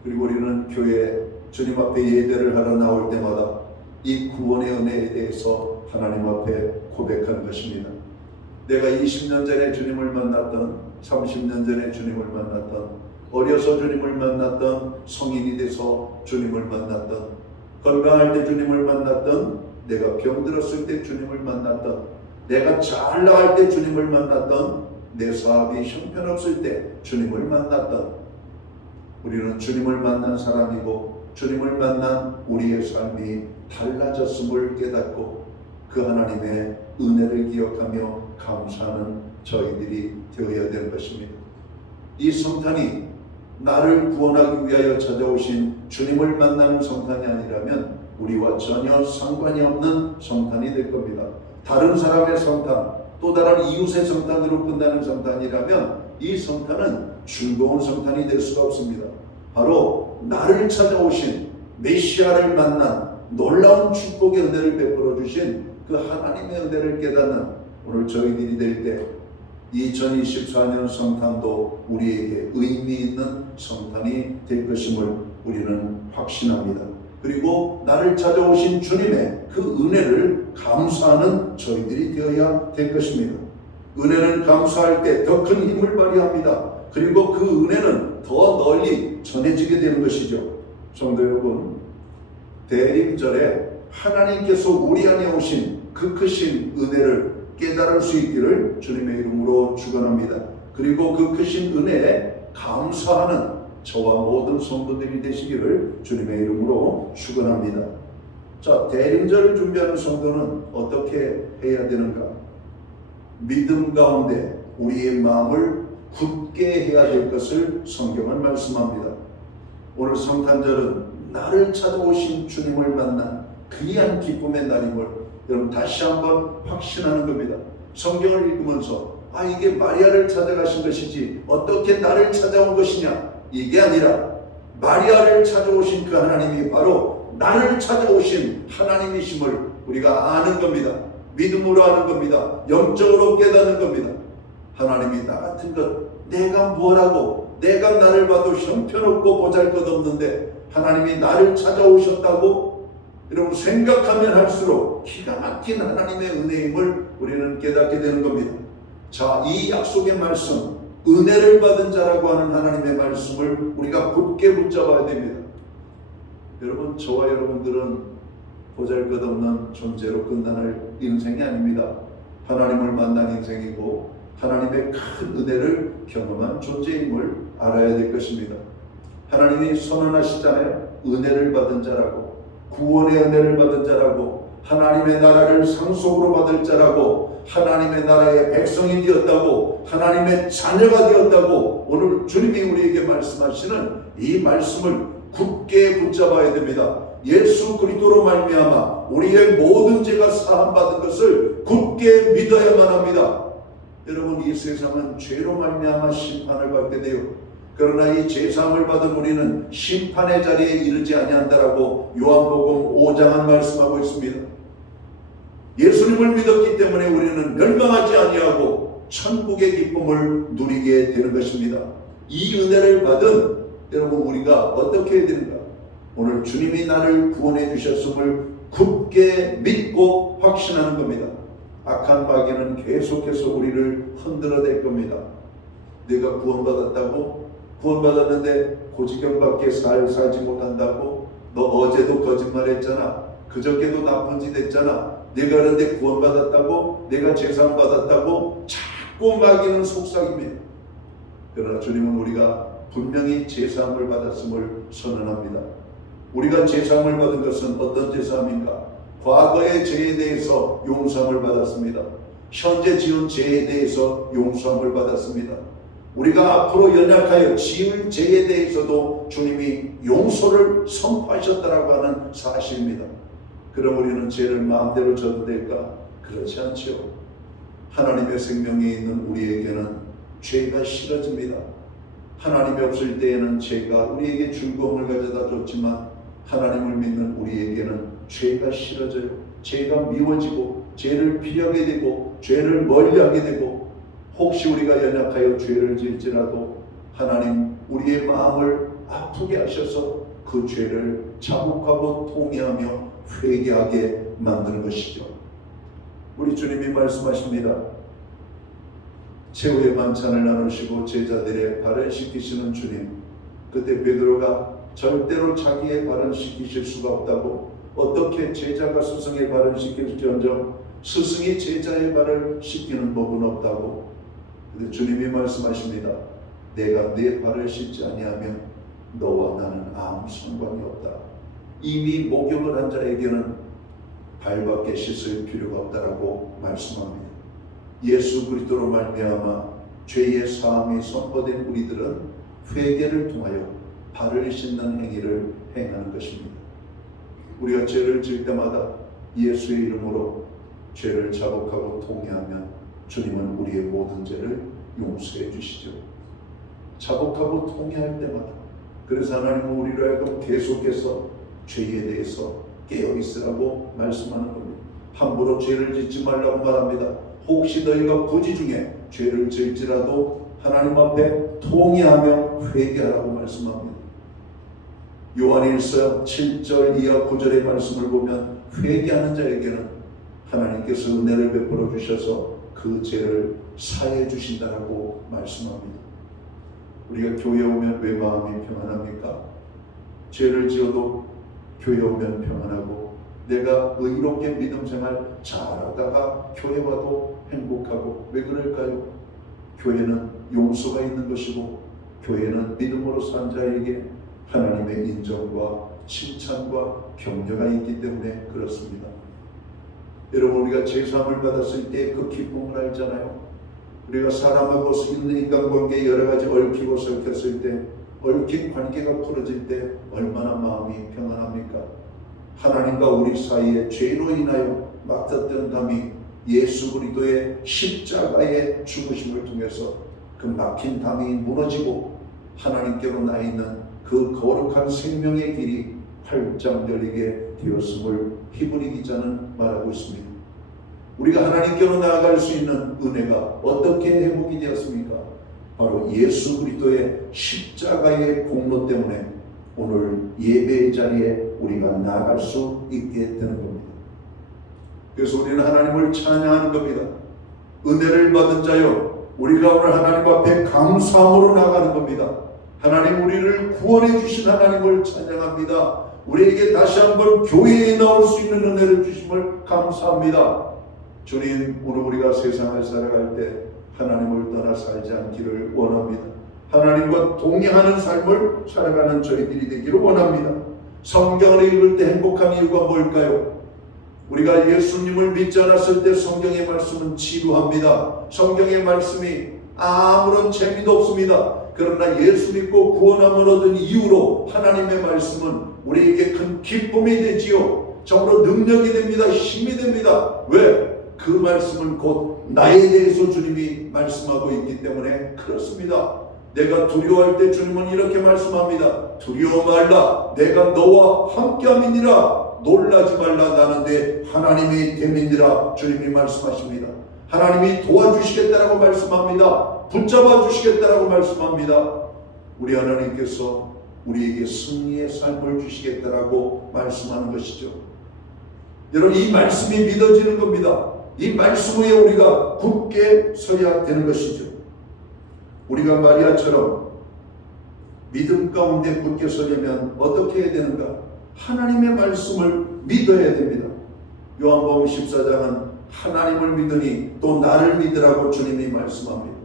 그리고 우리는 교회에 주님 앞에 예배를 하러 나올 때마다 이 구원의 은혜에 대해서 하나님 앞에 고백하는 것입니다. 내가 20년 전에 주님을 만났던 30년 전에 주님을 만났던 어려서 주님을 만났던 성인이 돼서 주님을 만났던 건강할 때 주님을 만났던 내가 병들었을 때 주님을 만났던 내가 잘 나갈 때 주님을 만났던 내 사업이 형편없을 때 주님을 만났던 우리는 주님을 만난 사람이고 주님을 만난 우리의 삶이 달라졌음을 깨닫고 그 하나님의 은혜를 기억하며 감사하는 저희들이 되어야 될 것입니다. 이 성탄이 나를 구원하기 위하여 찾아오신 주님을 만나는 성탄이 아니라면 우리와 전혀 상관이 없는 성탄이 될 겁니다. 다른 사람의 성탄, 또 다른 이웃의 성탄으로 끝나는 성탄이라면 이 성탄은 즐거운 성탄이 될 수가 없습니다. 바로 나를 찾아오신 메시아를 만난 놀라운 축복의 은혜를 베풀어 주신 그 하나님의 은혜를 깨닫는 오늘 저희들이 될 때 2024년 성탄도 우리에게 의미 있는 성탄이 될 것임을 우리는 확신합니다. 그리고 나를 찾아오신 주님의 그 은혜를 감사하는 저희들이 되어야 될 것입니다. 은혜는 감사할 때 더 큰 힘을 발휘합니다. 그리고 그 은혜는 더 널리 전해지게 되는 것이죠. 성도 여러분, 대림절에 하나님께서 우리 안에 오신 그 크신 은혜를 깨달을 수 있기를 주님의 이름으로 축원합니다. 그리고 그 크신 은혜에 감사하는 저와 모든 성도들이 되시기를 주님의 이름으로 축원합니다. 자, 대림절을 준비하는 성도는 어떻게 해야 되는가? 믿음 가운데 우리의 마음을 굳게 해야 될 것을 성경은 말씀합니다. 오늘 성탄절은 나를 찾아오신 주님을 만난 귀한 기쁨의 날임을 여러분 다시 한번 확신하는 겁니다. 성경을 읽으면서 이게 마리아를 찾아가신 것이지 어떻게 나를 찾아온 것이냐, 이게 아니라 마리아를 찾아오신 그 하나님이 바로 나를 찾아오신 하나님이심을 우리가 아는 겁니다. 믿음으로 아는 겁니다. 영적으로 깨닫는 겁니다. 하나님이 나 같은 것, 내가 뭐라고, 내가 나를 봐도 형편없고 보잘것없는데 하나님이 나를 찾아오셨다고 여러분 생각하면 할수록 기가 막힌 하나님의 은혜임을 우리는 깨닫게 되는 겁니다. 자, 이 약속의 말씀, 은혜를 받은 자라고 하는 하나님의 말씀을 우리가 굳게 붙잡아야 됩니다. 여러분, 저와 여러분들은 보잘것없는 존재로 끝나는 인생이 아닙니다. 하나님을 만난 인생이고 하나님의 큰 은혜를 경험한 존재임을 알아야 될 것입니다. 하나님이 선언하시잖아요. 은혜를 받은 자라고, 구원의 은혜를 받은 자라고, 하나님의 나라를 상속으로 받을 자라고, 하나님의 나라의 백성이 되었다고, 하나님의 자녀가 되었다고 오늘 주님이 우리에게 말씀하시는 이 말씀을 굳게 붙잡아야 됩니다. 예수 그리스도로 말미암아 우리의 모든 죄가 사함받은 것을 굳게 믿어야만 합니다. 여러분, 이 세상은 죄로 말미암아 심판을 받게 돼요. 그러나 이 죄사함을 받은 우리는 심판의 자리에 이르지 아니한다라고 요한복음 5장은 말씀하고 있습니다. 예수님을 믿었기 때문에 우리는 멸망하지 아니하고 천국의 기쁨을 누리게 되는 것입니다. 이 은혜를 받은 여러분 우리가 어떻게 해야 되는가? 오늘 주님이 나를 구원해 주셨음을 굳게 믿고 확신하는 겁니다. 악한 마귀는 계속해서 우리를 흔들어댈 겁니다. 내가 구원받았다고? 구원받았는데 고지경밖에 살지 못한다고? 너 어제도 거짓말했잖아. 그저께도 나쁜 짓 했잖아. 내가 그런데 구원받았다고? 내가 제사함 받았다고? 자꾸 마귀는 속삭입니다. 그러나 주님은 우리가 분명히 제사함을 받았음을 선언합니다. 우리가 제사함을 받은 것은 어떤 제사함인가? 과거의 죄에 대해서 용서함을 받았습니다. 현재 지은 죄에 대해서 용서함을 받았습니다. 우리가 앞으로 연약하여 지을 죄에 대해서도 주님이 용서를 선포하셨다라고 하는 사실입니다. 그럼 우리는 죄를 마음대로 져도 될까? 그렇지 않지요. 하나님의 생명에 있는 우리에게는 죄가 싫어집니다. 하나님이 없을 때에는 죄가 우리에게 즐거움을 가져다 줬지만 하나님을 믿는 우리에게는 죄가 싫어져요. 죄가 미워지고 죄를 피하게 되고 죄를 멀리하게 되고 혹시 우리가 연약하여 죄를 지을지라도 하나님 우리의 마음을 아프게 하셔서 그 죄를 자복하고 통회하며 회개하게 만드는 것이죠. 우리 주님이 말씀하십니다. 최후의 만찬을 나누시고 제자들의 발을 씻기시는 주님. 그때 베드로가 절대로 자기의 발은 씻기실 수가 없다고, 어떻게 제자가 스승의 발을 씻길지언정 스승이 제자의 발을 씻기는 법은 없다고. 근데 주님이 말씀하십니다. 내가 내 발을 씻지 아니하면 너와 나는 아무 상관이 없다. 이미 목욕을 한 자에게는 발밖에 씻을 필요가 없다라고 말씀합니다. 예수 그리스도로 말미암아 죄의 사함이 선포된 우리들은 회개를 통하여 발을 씻는 행위를 행하는 것입니다. 우리가 죄를 지을 때마다 예수의 이름으로 죄를 자복하고 통회하면 주님은 우리의 모든 죄를 용서해 주시죠. 자복하고 통회할 때마다. 그래서 하나님은 우리로 하여금 계속해서 죄에 대해서 깨어있으라고 말씀하는 겁니다. 함부로 죄를 짓지 말라고 말합니다. 혹시 너희가 부지 중에 죄를 지을지라도 하나님 앞에 통회하며 회개하라고 말씀합니다. 요한일서 7절 이하 9절의 말씀을 보면 회개하는 자에게는 하나님께서 은혜를 베풀어 주셔서 그 죄를 사해 주신다라고 말씀합니다. 우리가 교회 오면 왜 마음이 평안합니까? 죄를 지어도 교회 오면 평안하고, 내가 의롭게 믿음 생활 잘하다가 교회 와도 행복하고. 왜 그럴까요? 교회는 용서가 있는 것이고, 교회는 믿음으로 산 자에게 하나님의 인정과 칭찬과 격려가 있기 때문에 그렇습니다. 여러분, 우리가 제사함을 받았을 때 그 기쁨을 알잖아요. 우리가 사람하고 있는 인간관계에 여러 가지 얽히고 설켰을 때, 얽힌 관계가 풀어질 때 얼마나 마음이 평안합니까? 하나님과 우리 사이에 죄로 인하여 막혔던 담이 예수 그리스도의 십자가의 죽으심을 통해서 그 막힌 담이 무너지고 하나님께로 나 있는 그 거룩한 생명의 길이 활짝 열리게 되었음을 히브리 기자는 말하고 있습니다. 우리가 하나님께로 나아갈 수 있는 은혜가 어떻게 회복이 되었습니까? 바로 예수 그리스도의 십자가의 공로 때문에 오늘 예배의 자리에 우리가 나아갈 수 있게 되는 겁니다. 그래서 우리는 하나님을 찬양하는 겁니다. 은혜를 받은 자여, 우리가 오늘 하나님 앞에 감사함으로 나가는 겁니다. 하나님, 우리를 구원해 주신 하나님을 찬양합니다. 우리에게 다시 한번 교회에 나올 수 있는 은혜를 주심을 감사합니다. 주님, 오늘 우리가 세상을 살아갈 때 하나님을 떠나 살지 않기를 원합니다. 하나님과 동행하는 삶을 살아가는 저희들이 되기를 원합니다. 성경을 읽을 때 행복한 이유가 뭘까요? 우리가 예수님을 믿지 않았을 때 성경의 말씀은 지루합니다. 성경의 말씀이 아무런 재미도 없습니다. 그러나 예수 믿고 구원함을 얻은 이후로 하나님의 말씀은 우리에게 큰 기쁨이 되지요. 정말로 능력이 됩니다. 힘이 됩니다. 왜? 그 말씀은 곧 나에 대해서 주님이 말씀하고 있기 때문에 그렇습니다. 내가 두려워할 때 주님은 이렇게 말씀합니다. 두려워 말라. 내가 너와 함께함이니라. 놀라지 말라. 나는 내 하나님이 됨이니라. 주님이 말씀하십니다. 하나님이 도와주시겠다라고 말씀합니다. 붙잡아 주시겠다라고 말씀합니다. 우리 하나님께서 우리에게 승리의 삶을 주시겠다라고 말씀하는 것이죠. 여러분, 이 말씀이 믿어지는 겁니다. 이 말씀 위에 우리가 굳게 서야 되는 것이죠. 우리가 마리아처럼 믿음 가운데 굳게 서려면 어떻게 해야 되는가? 하나님의 말씀을 믿어야 됩니다. 요한복음 14장은 하나님을 믿으니 또 나를 믿으라고 주님이 말씀합니다.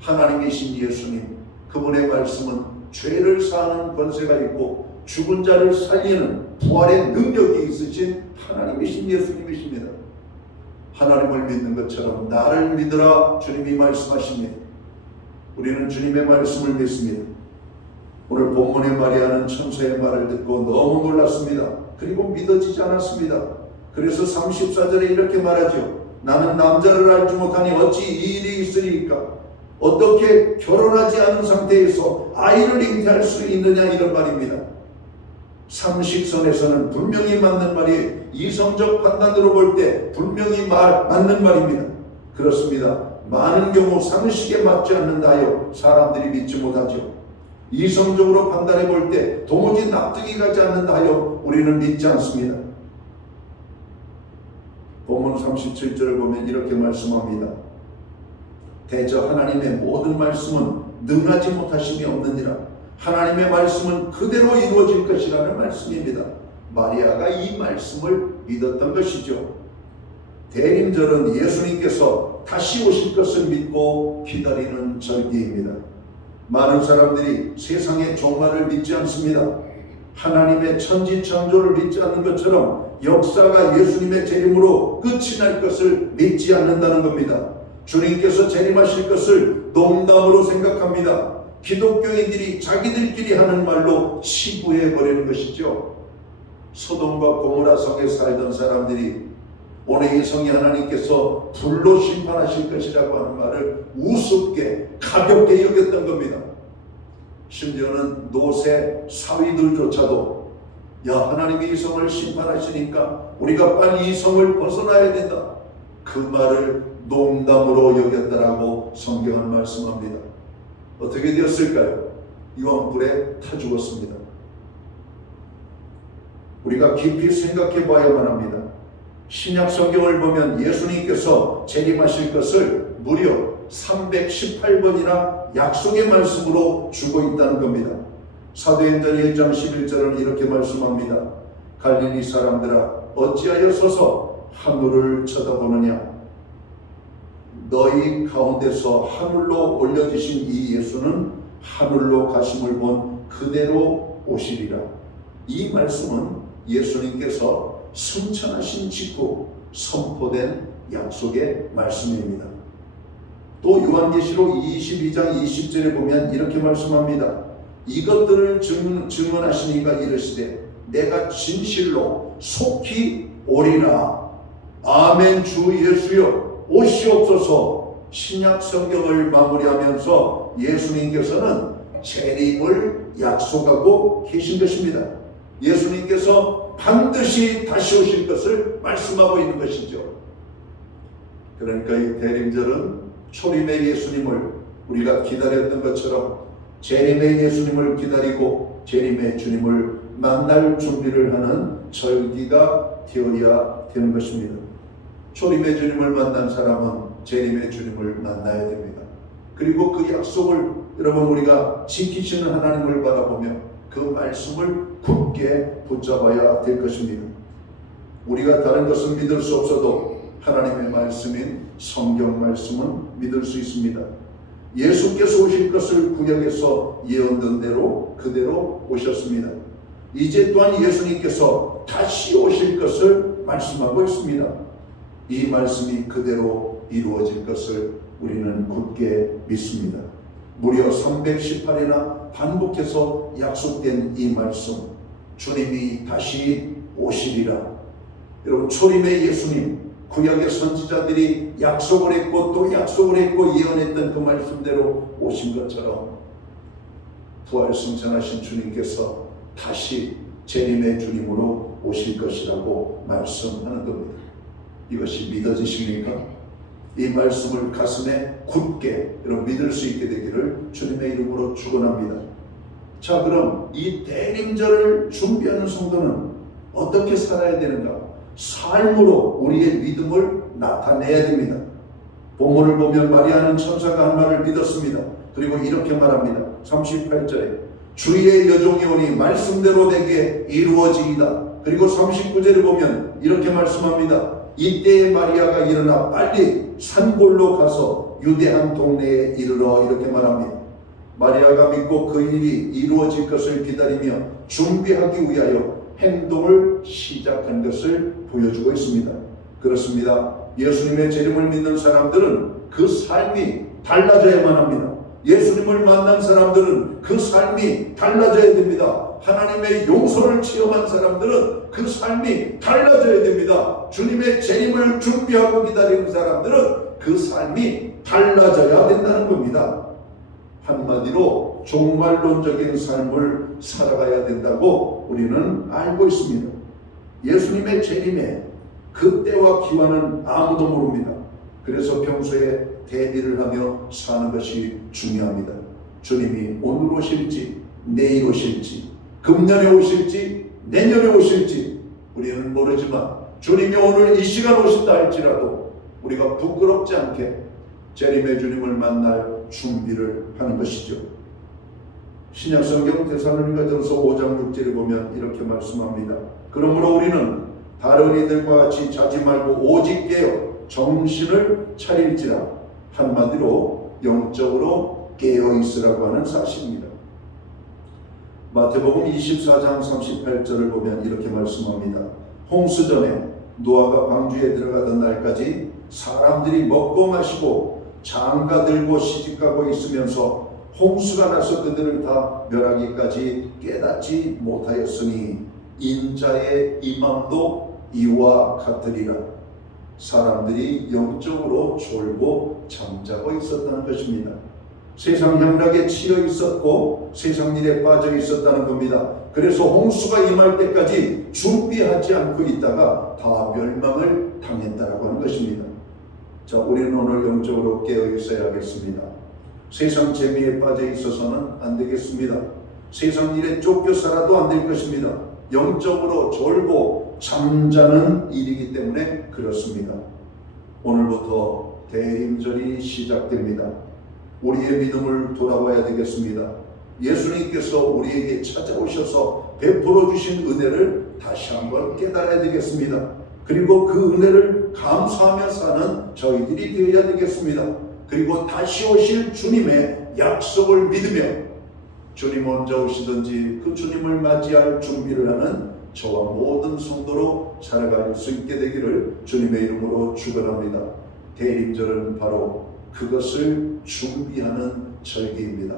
하나님이신 예수님, 그분의 말씀은 죄를 사하는 권세가 있고 죽은 자를 살리는 부활의 능력이 있으신 하나님이신 예수님이십니다. 하나님을 믿는 것처럼 나를 믿으라 주님이 말씀하십니다. 우리는 주님의 말씀을 믿습니다. 오늘 본문의 마리아는 천사의 말을 듣고 너무 놀랐습니다. 그리고 믿어지지 않았습니다. 그래서 34절에 이렇게 말하죠. 나는 남자를 알지 못하니 어찌 이 일이 있으리까? 어떻게 결혼하지 않은 상태에서 아이를 잉태할 수 있느냐, 이런 말입니다. 상식선에서는 분명히 맞는 말이에요. 이성적 판단으로 볼 때 분명히 맞는 말입니다. 그렇습니다. 많은 경우 상식에 맞지 않는다 하여 사람들이 믿지 못하죠. 이성적으로 판단해 볼 때 도무지 납득이 가지 않는다 하여 우리는 믿지 않습니다. 본문 37절을 보면 이렇게 말씀합니다. 대저 하나님의 모든 말씀은 능하지 못하심이 없느니라. 하나님의 말씀은 그대로 이루어질 것이라는 말씀입니다. 마리아가 이 말씀을 믿었던 것이죠. 대림절은 예수님께서 다시 오실 것을 믿고 기다리는 절기입니다. 많은 사람들이 세상의 종말을 믿지 않습니다. 하나님의 천지창조를 믿지 않는 것처럼 역사가 예수님의 재림으로 끝이 날 것을 믿지 않는다는 겁니다. 주님께서 재림하실 것을 농담으로 생각합니다. 기독교인들이 자기들끼리 하는 말로 치부해버리는 것이죠. 소돔과 고모라 성에 살던 사람들이 오늘 이 성이 하나님께서 불로 심판하실 것이라고 하는 말을 우습게 가볍게 여겼던 겁니다. 심지어는 노세 사위들조차도 야, 하나님이 이 성을 심판하시니까 우리가 빨리 이 성을 벗어나야 된다, 그 말을 농담으로 여겼다라고 성경은 말씀합니다. 어떻게 되었을까요? 유황불에 타 죽었습니다. 우리가 깊이 생각해 봐야만 합니다. 신약 성경을 보면 예수님께서 재림하실 것을 무려 318번이나 약속의 말씀으로 주고 있다는 겁니다. 사도행전 1장 11절은 이렇게 말씀합니다. 갈릴리 사람들아, 어찌하여 서서 하늘을 쳐다보느냐? 너희 가운데서 하늘로 올려지신 이 예수는 하늘로 가심을 본 그대로 오시리라. 이 말씀은 예수님께서 승천하신 직후 선포된 약속의 말씀입니다. 또 요한계시록 22장 20절에 보면 이렇게 말씀합니다. 이것들을 증언하시니가 이르시되 내가 진실로 속히 오리라. 아멘. 주 예수여 오시옵소서. 신약 성경을 마무리하면서 예수님께서는 재림을 약속하고 계신 것입니다. 예수님께서 반드시 다시 오실 것을 말씀하고 있는 것이죠. 그러니까 이 대림절은 초림의 예수님을 우리가 기다렸던 것처럼 재림의 예수님을 기다리고 재림의 주님을 만날 준비를 하는 절기가 되어야 되는 것입니다. 초림의 주님을 만난 사람은 재림의 주님을 만나야 됩니다. 그리고 그 약속을 여러분 우리가 지키시는 하나님을 바라보며 그 말씀을 굳게 붙잡아야 될 것입니다. 우리가 다른 것은 믿을 수 없어도 하나님의 말씀인 성경 말씀은 믿을 수 있습니다. 예수께서 오실 것을 구약에서 예언된 대로 그대로 오셨습니다. 이제 또한 예수님께서 다시 오실 것을 말씀하고 있습니다. 이 말씀이 그대로 이루어질 것을 우리는 굳게 믿습니다. 무려 318회나 반복해서 약속된 이 말씀, 주님이 다시 오시리라. 여러분, 초림의 예수님, 구약의 선지자들이 약속을 했고 또 약속을 했고 예언했던 그 말씀대로 오신 것처럼 부활 승천하신 주님께서 다시 재림의 주님으로 오실 것이라고 말씀하는 겁니다. 이것이 믿어지십니까? 이 말씀을 가슴에 굳게 여러분 믿을 수 있게 되기를 주님의 이름으로 축원합니다. 자, 그럼 이 대림절을 준비하는 성도는 어떻게 살아야 되는가? 삶으로 우리의 믿음을 나타내야 됩니다. 본문을 보면 마리아는 천사가 한 말을 믿었습니다. 그리고 이렇게 말합니다. 38절에 주의 여종이 오니 말씀대로 되게 이루어지이다. 그리고 39절에 보면 이렇게 말씀합니다. 이때에 마리아가 일어나 빨리 산골로 가서 유대한 동네에 이르러 이렇게 말합니다. 마리아가 믿고 그 일이 이루어질 것을 기다리며 준비하기 위하여 행동을 시작한 것을 보여주고 있습니다. 그렇습니다. 예수님의 재림을 믿는 사람들은 그 삶이 달라져야만 합니다. 예수님을 만난 사람들은 그 삶이 달라져야 됩니다. 하나님의 용서를 체험한 사람들은 그 삶이 달라져야 됩니다. 주님의 재림을 준비하고 기다리는 사람들은 그 삶이 달라져야 된다는 겁니다. 한마디로 종말론적인 삶을 살아가야 된다고 우리는 알고 있습니다. 예수님의 재림에 그때와 기한은 아무도 모릅니다. 그래서 평소에 대비를 하며 사는 것이 중요합니다. 주님이 오늘 오실지 내일 오실지 금년에 오실지 내년에 오실지 우리는 모르지만 주님이 오늘 이 시간 오신다 할지라도 우리가 부끄럽지 않게 재림의 주님을 만날 준비를 하는 것이죠. 신약성경 데살로니가전서 5장 6절에 보면 이렇게 말씀합니다. 그러므로 우리는 다른 이들과 같이 자지 말고 오직 깨어 정신을 차릴지라. 한마디로 영적으로 깨어 있으라고 하는 사실입니다. 마태복음 24장 38절을 보면 이렇게 말씀합니다. 홍수전에 노아가 방주에 들어가던 날까지 사람들이 먹고 마시고 장가 들고 시집가고 있으면서 홍수가 나서 그들을 다 멸하기까지 깨닫지 못하였으니 인자의 임함도 이와 같으리라. 사람들이 영적으로 졸고 잠자고 있었다는 것입니다. 세상 향락에 치여 있었고 세상 일에 빠져 있었다는 겁니다. 그래서 홍수가 임할 때까지 준비하지 않고 있다가 다 멸망을 당했다라고 하는 것입니다. 자, 우리는 오늘 영적으로 깨어 있어야겠습니다. 세상 재미에 빠져 있어서는 안 되겠습니다. 세상 일에 쫓겨 살아도 안 될 것입니다. 영적으로 졸고 잠자는 일이기 때문에 그렇습니다. 오늘부터 대림절이 시작됩니다. 우리의 믿음을 돌아봐야 되겠습니다. 예수님께서 우리에게 찾아오셔서 베풀어 주신 은혜를 다시 한번 깨달아야 되겠습니다. 그리고 그 은혜를 감사하며 사는 저희들이 되어야 되겠습니다. 그리고 다시 오실 주님의 약속을 믿으며 주님 언제 오시든지 그 주님을 맞이할 준비를 하는 저와 모든 성도로 살아갈 수 있게 되기를 주님의 이름으로 축원합니다. 대림절은 바로 그것을 준비하는 절기입니다.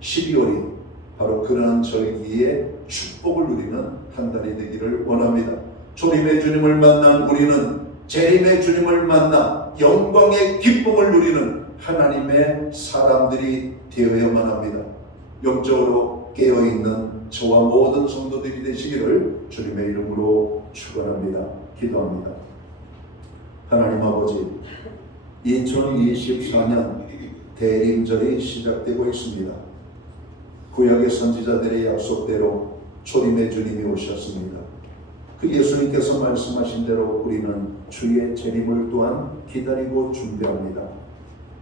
12월이 바로 그러한 절기의 축복을 누리는 한 달이 되기를 원합니다. 초림의 주님을 만난 우리는 재림의 주님을 만나 영광의 기쁨을 누리는 하나님의 사람들이 되어야만 합니다. 영적으로 깨어있는 저와 모든 성도들이 되시기를 주님의 이름으로 축원합니다. 기도합니다. 하나님 아버지, 2024년 대림절이 시작되고 있습니다. 구약의 선지자들의 약속대로 초림의 주님이 오셨습니다. 그 예수님께서 말씀하신 대로 우리는 주의 재림을 또한 기다리고 준비합니다.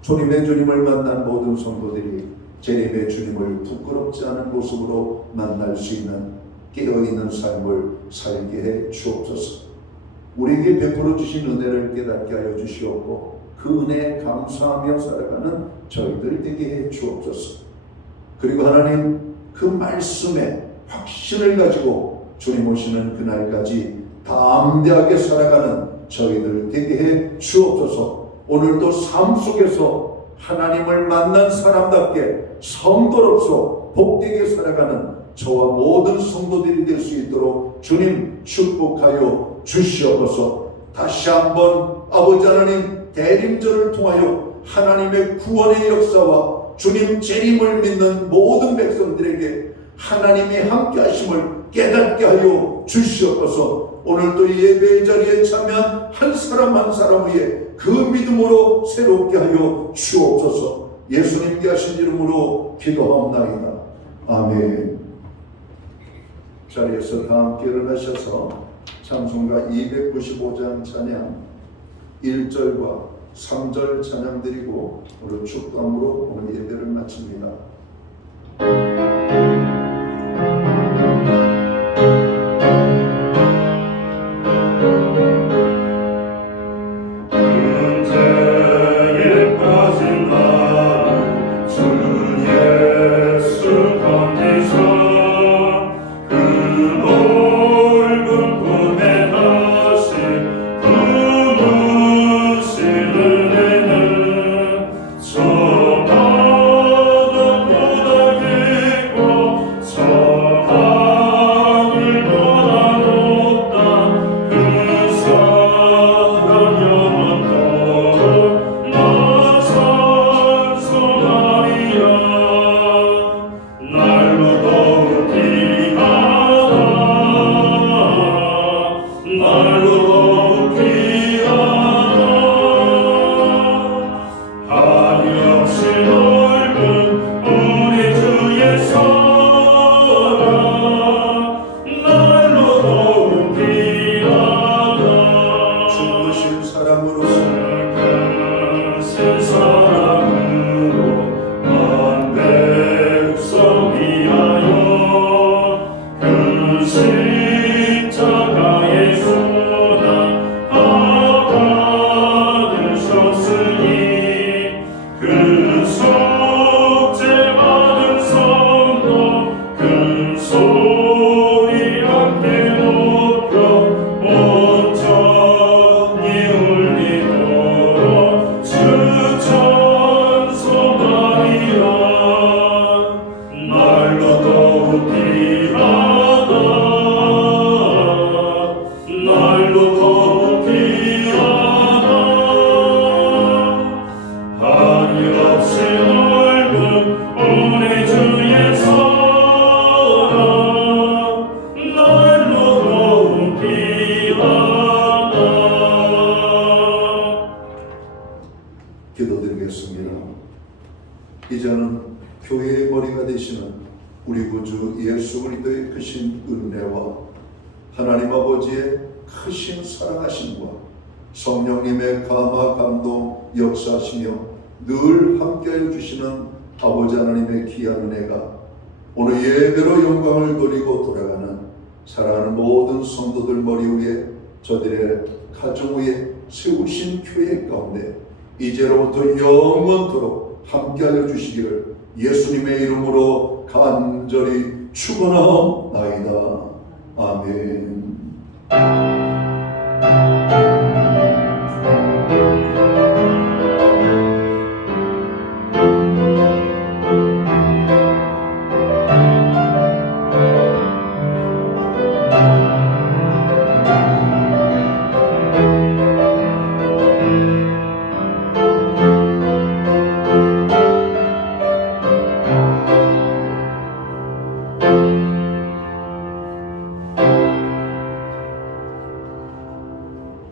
초림의 주님을 만난 모든 성도들이 재림의 주님을 부끄럽지 않은 모습으로 만날 수 있는 깨어있는 삶을 살게 해 주옵소서. 우리에게 베풀어 주신 은혜를 깨닫게 하여 주시옵고 그 은혜에 감사하며 살아가는 저희들 되게 해 주옵소서. 그리고 하나님, 그 말씀에 확신을 가지고 주님 오시는 그날까지 담대하게 살아가는 저희들 되게 해 주옵소서. 오늘도 삶 속에서 하나님을 만난 사람답게 성도로서 복되게 살아가는 저와 모든 성도들이 될 수 있도록 주님 축복하여 주시옵소서. 다시 한번 아버지 하나님, 대림절을 통하여 하나님의 구원의 역사와 주님 재림을 믿는 모든 백성들에게 하나님이 함께 하심을 깨닫게 하여 주시옵소서. 오늘도 예배의 자리에 참여한 한 사람 한 사람 위에 그 믿음으로 새롭게 하여 주옵소서. 예수님께 하신 이름으로 기도하옵나이다. 아멘. 자리에서 다 함께 일어나셔서 찬송가 295장 찬양 1절과 3절 찬양 드리고 오늘 축도함으로 오늘 예배를 마칩니다. 문제에 빠진 나를 주 예수 건지사 그 넓은 품에 다시 부으신 은혜는 저 바다보다 깊고 저 하늘보다 높다 그 사랑 영원토록 나 찬송하리라. 날로 더욱 귀하다 날로 더욱 귀하다 한없이 넓은 우리 주의 사랑 날로 더욱 귀하다 죽으신 사랑으로 큰 사랑으로 한 백성 위하여 그 십자가의 수단 다 받으셨으니 그 속죄 받은 성도 큰 소리 함께 높여 온전히 울리도록 주 찬송하리라. 날로 더욱 귀하다 날로 더욱 귀하다 한이 없이 넓은 우리 주의 사랑 날로 더욱 귀하다. 기도드리겠습니다. 이제는 교회의 머리가 되시는 우리 구주 예수 그리스도의 크신 은혜와 하나님 아버지의 크신 사랑하심과 성령님의 감화 감동 역사하시며 늘 함께하여 주시는 아버지 하나님의 귀한 은혜가 오늘 예배로 영광을 돌리고 돌아가는 사랑하는 모든 성도들 머리 위에 저들의 가정 위에 세우신 교회 가운데 이제로부터 영원토록 함께하여 주시기를 예수님의 이름으로 간절히 축원하옵나이다. 아멘.